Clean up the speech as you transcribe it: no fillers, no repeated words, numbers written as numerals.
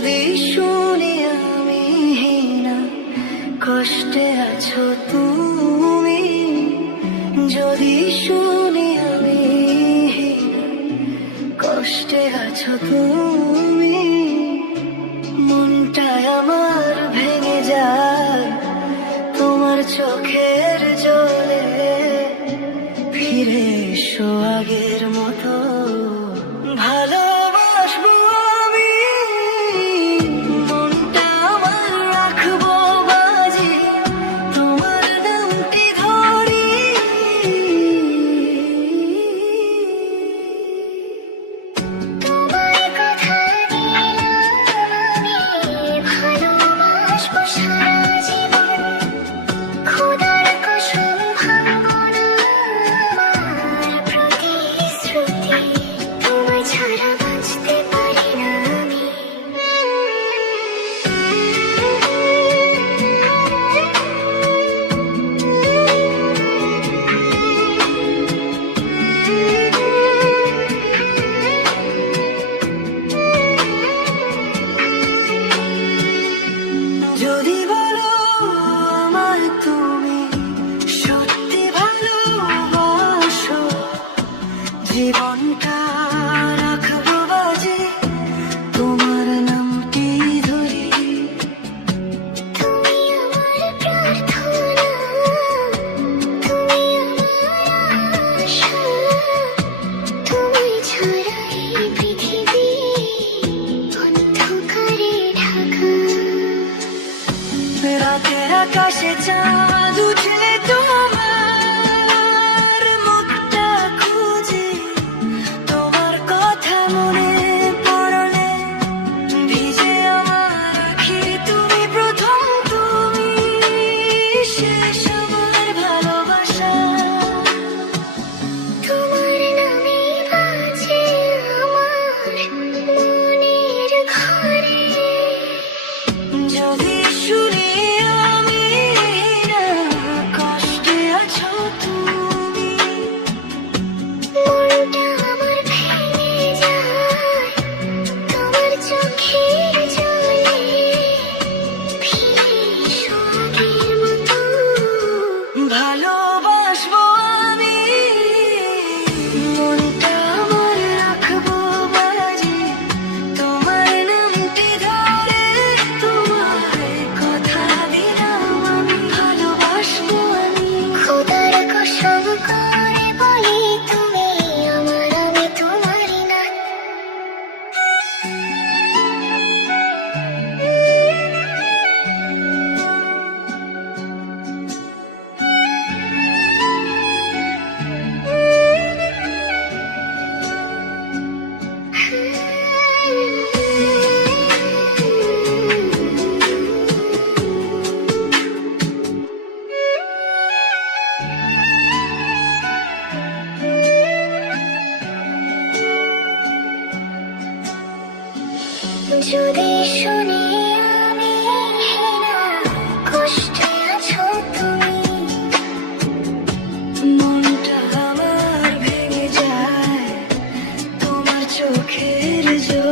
যদি শুনি আমি না কষ্টে আছো তুমি, যদি শুনি আমি কষ্টে আছো তুমি, মনটা আমার ভেঙে যায় তোমার চোখের জলে। ফিরে এসো আগের মতো, ভালোবাসবো আমি, মনটা আমার রাখবো বাজি, তোমার নামটি ধরি। তোমার কথা দিলাম আমি, ভালোবাসবো সারা জীবন। খোদার কসম ভাঙবো না আমার প্রতিশ্রুতি, তোমায় ছাড়া বাঁচতে পারি না আমি। যদি বলো আমায় তুমি সত্যি ভালোবাসো, জীবনটা রাখবো বাজি, তোমার নামটি ধরি। তুমি আমার প্রার্থনা, তুমি আমার আশা, তোমায় ছাড়া এই পৃথিবী অন্ধকারে ঢাকা। রাতের আকাশে চাঁদ উঠলে তোমার মুখটা খুঁজি, তোমার কথা মনে পড়লে ভিজে আমার আখি। তুমি প্রথম, তুমি শেষ আমার ভালোবাসা। তোমার নামে বাজে আমার মনের ঘরে। যদি শুনি আমি না কষ্টে আছো তুমি, মনটা আমার ভেঙে যায় তোমার চোখের জলে। ফিরে এসো আগের মতো, ভালোবাসবো আমি, মনটা আমার রাখবো বাজি, তোমার নামটি ধরে। তোমার কথা দিলাম আমি, ভালোবাসবো আমি। খোদার কসম করে বলি তুমি আমার, আমি তোমারই না। যদি শুনি আমি না কষ্টে আছো তুমি, মনটা আমার ভেঙে যায় তোমার চোখের জলে।